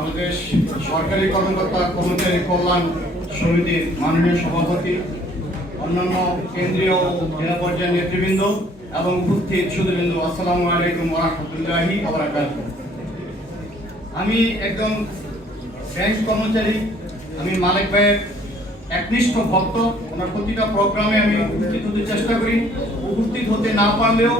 বাংলাদেশ সরকারি কর্মকর্তা কর্মচারী কল্যাণ সমিতির মাননীয় সভাপতি, অন্যান্য কেন্দ্রীয় ও জেলা পর্যায়ের নেতৃবৃন্দ এবং উপস্থিত সুধীবৃন্দ, আসসালামু আলাইকুম ওয়া রাহমাতুল্লাহি ওয়া বারাকাতুহু। আমি একজন ব্যাংক কর্মচারী, আমি মালিক ভাইয়ের একনিষ্ঠ ভক্ত। ওনার প্রতিটা প্রোগ্রামে আমি উপস্থিত হতে চেষ্টা করি, উপস্থিত হতে না পারলেও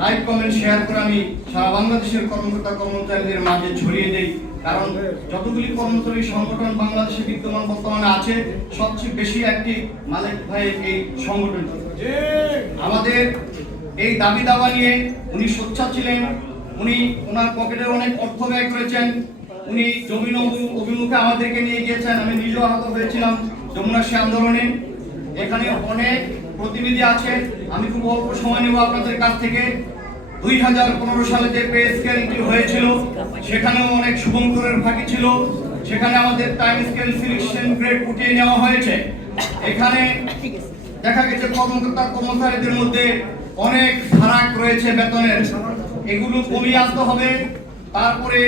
লাইক কমেন্ট শেয়ার করে আমি সারা বাংলাদেশের কর্মকর্তা কর্মচারীদের মাঝে ছড়িয়ে দেই। কারণ যতগুলি কর্মচারী সংগঠন বাংলাদেশে বিদ্যমান বর্তমানে আছে, সবচেয়ে বেশি একটি মালিক ভাইয়ের এই সংগঠন। আমাদের এই দাবি দাওয়া নিয়ে উনি সোচ্চার ছিলেন, উনি ওনার পকেটে অনেক অর্থ ব্যয় করেছেন, উনি জমিন অভিমুখে আমাদেরকে নিয়ে গিয়েছেন। আমি নিজেও আহত হয়েছিলাম যমুনা সে আন্দোলনে। এখানে অনেক প্রতিনিধি আছে, আমি খুব অল্প সময় নেব আপনাদের কাছ থেকে। 2015 সালে যে পে স্কেলটি হয়েছিল সেখানেও অনেক শুভঙ্করের ফাঁকি ছিল, সেখানে আমাদের টাইম স্কেল সিলেকশন গ্রেড উঠিয়ে নেওয়া হয়েছে। এখানে দেখা গেছে কর্মকর্তা কর্মচারীদের মধ্যে অনেক ফারাক রয়েছে বেতনের, এগুলো কমিয়ে আনতে হবে। তারপরে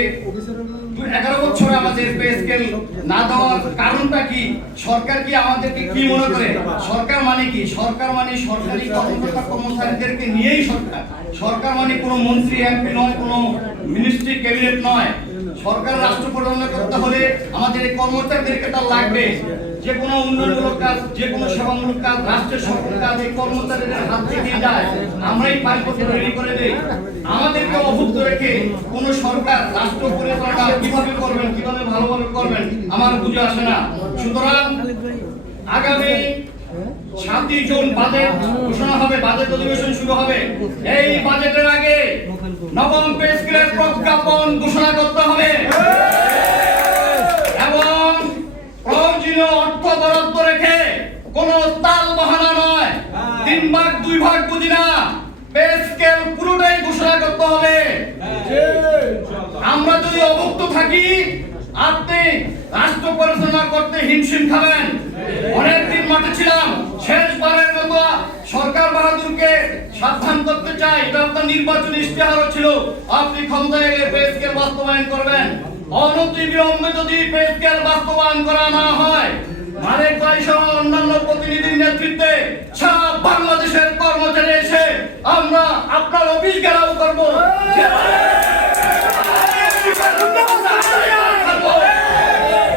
11 বছর আমাদের পে স্কেল না দেওয়ার কারণটা কি? সরকার কি আমাদেরকে কি মনে করে? সরকার মানে কি? সরকার মানে সরকারি কর্মকর্তা কর্মচারীদেরকে নিয়েই সরকার। সরকার মানে কোনো মন্ত্রী এমপি নয়, কোনো মিনিস্ট্রি ক্যাবিনেট নয়। সরকার রাষ্ট্র পরিচালনা করতে হলে আমাদের এই কর্মচারীদেরকে তার লাগবে। যে কোনো উন্নয়নমূলক কাজ, যে কোনো সেবামূলক কাজ, রাষ্ট্রের সকল কাজ এই কর্মচারীদের হাত থেকে যায়। আমরাই ফাইলপত্র রেডি করে দেই। আমাদেরকে অভুক্ত রেখে কোন সরকার রাষ্ট্র পরিচালনা কিভাবে করবেন, কিভাবে ভালোভাবে করবেন আমার বুঝে আসে না। সুতরাং আগামী 7 জুন বাজেট ঘোষণা হবে, বাজেট অধিবেশন শুরু হবে। এই বাজেটের আগে নবম পে স্কেলের প্রজ্ঞাপন ঘোষণা করতে হবে এবং প্রয়োজনীয় অর্থ বরাদ্দ রেখে কোন তাল বাহানা নয়, 3 ভাগ 2 ভাগ বুঝি না, পে স্কেল পুরোটাই ঘোষণা করতে হবে। আমরা যদি অভুক্ত থাকি, আপনি রাষ্ট্র পরিচালনা করতে হিমশিম খাবেন। অনেকদিন মাঠে ছিলাম, শেষবারের মতো সরকার বাহাদুরকে সাবধান করতে চাই, এটা আপনার নির্বাচনী ইশতেহারও ছিল, আপনি ক্ষমতায় এলে পে স্কেল বাস্তবায়ন করবেন। অনতিবিলম্বে যদি পে স্কেল বাস্তবায়ন করা না হয়, মালিক ভাই সহ অন্যান্য প্রতিনিধির নেতৃত্বে সারা বাংলাদেশের কর্মচারী এসে আমরা আপনার অফিস ঘেরাও করব।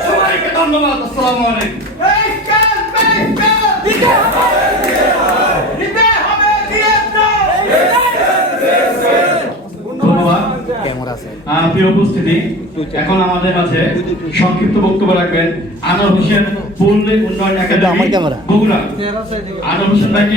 সবাইকে ধন্যবাদ, আসসালামু আলাইকুম। প্রিয় উপস্থিতি, এখন আমাদের মাঝে সংক্ষিপ্ত বক্তব্য রাখবেন আনোয়ার হোসেন পল্লী উন্নয়ন একাডেমি বগুড়া। আনোয়ার হোসেন ভাইকে